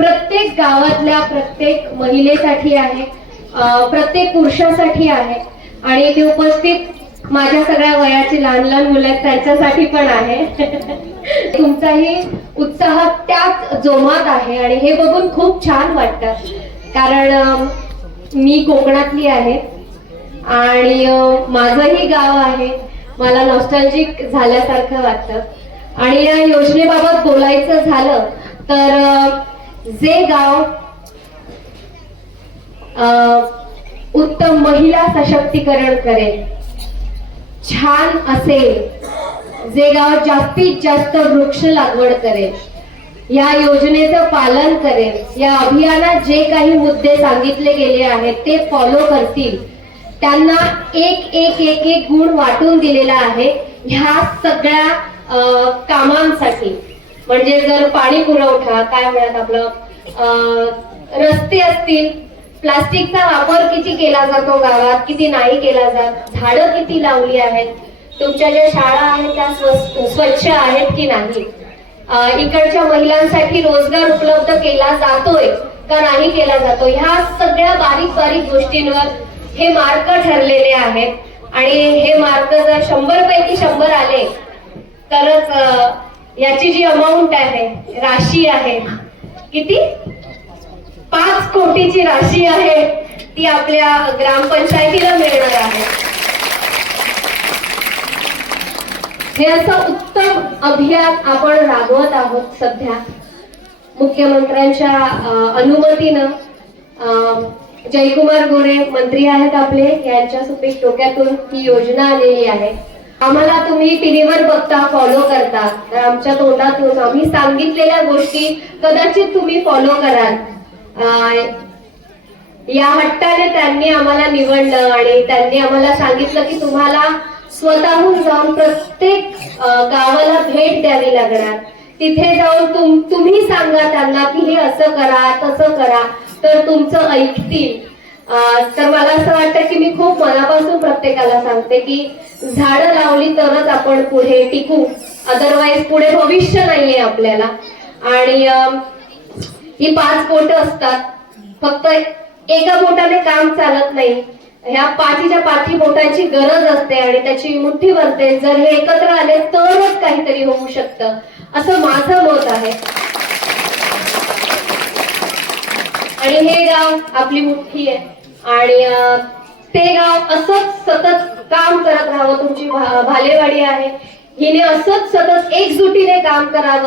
प्रत्येक गावातल्या प्रत्येक महिलेसाठी आहे, प्रत्येक पुरुषासाठी आहे आणि इथे उपस्थित माझ्या सगळ्या वयाची लहान लहान मुलं आहेत त्यांच्यासाठी पण आहे. तुमचाही उत्साह त्याच जोमात आहे आणि हे बघून खूप छान वाटतं. कारण मी कोकणातली आहे आणि माझंही गाव आहे. मला नॉस्टॅल्जिक झाल्यासारखं वाटतं. आणि या योजनेबाबत बोलायचं झालं तर जे गाव उत्तम महिला सशक्तीकरण करेल, छान असेल, जे गाव जास्तीत जास्त वृक्ष लागवड करेल, या योजनेचं पालन करेल, या अभियानात जे काही मुद्दे सांगितले गेले आहेत ते फॉलो करतील, त्यांना एक एक एक एक गुण वाटून दिलेला आहे ह्या सगळ्या कामांसाठी. म्हणजे जर पाणी पुरवठा, काय म्हणत आपलं, रस्ते असतील, प्लास्टिकचा वापर किती केला जातो गावात, किती नाही केला जात, झाडं किती लावली आहेत, तुमच्या ज्या शाळा आहेत त्या स्वच्छ आहेत की नाही, इकडच्या महिलांसाठी रोजगार उपलब्ध केला जातोय का नाही केला जातो, ह्या सगळ्या बारीक बारीक गोष्टींवर हे मार्क ठरलेले आहेत. आणि हे मार्क जर 100 पैकी 100 आले तरच याची जी अमाऊंट आहे, राशी आहे, किती 5 कोटीची राशी आहे, ती आपल्या ग्रामपंचायतीला मिळणार आहे. हे असं उत्तम अभियान आपण राबवत आहोत सध्या. मुख्यमंत्र्यांच्या अनुमतीनं जयकुमार गोरे मंत्री आहेत आपले, यांच्या सुपीक डोक्यातून ही योजना आलेली आहे. आम्हाला तुम्ही टीव्हीवर बघता, फॉलो करता, तर आमच्या तोंडातून आम्ही सांगितलेल्या गोष्टी कदाचित तुम्ही फॉलो कराल. या हट्टाने त्यांनी आम्हाला निवडलं आणि त्यांनी आम्हाला सांगितलं की तुम्हाला स्वतःहून जाऊन प्रत्येक गावाला भेट द्यावी लागणार. तिथे जाऊन तुम्ही सांगा त्यांना की हे असं करा, तसं करा, तर तुमचं ऐकतील. तर मला असं वाटतं की मी खूप मनापासून प्रत्येकाला सांगते की झाडं लावली तरच आपण पुढे टिकू, अदरवाईज पुढे भविष्य नाहीये आपल्याला. आणि ही 5 बोट असतात, फक्त एका बोटाने काम चालत नाही, ह्या पाठीच्या 5 बोटांची गरज असते आणि त्याची मुठ्ठी बनते. जर हे एकत्र आले तरच काहीतरी होऊ शकतं, असं माझं मत आहे. आणि हे गाव आपली मुठ्ठी आहे आणि ते गाव असंच सतत काम करत राहावं. तुमची भालेवाडी आहे, हिने असंच सतत एकजुटीने काम करावं.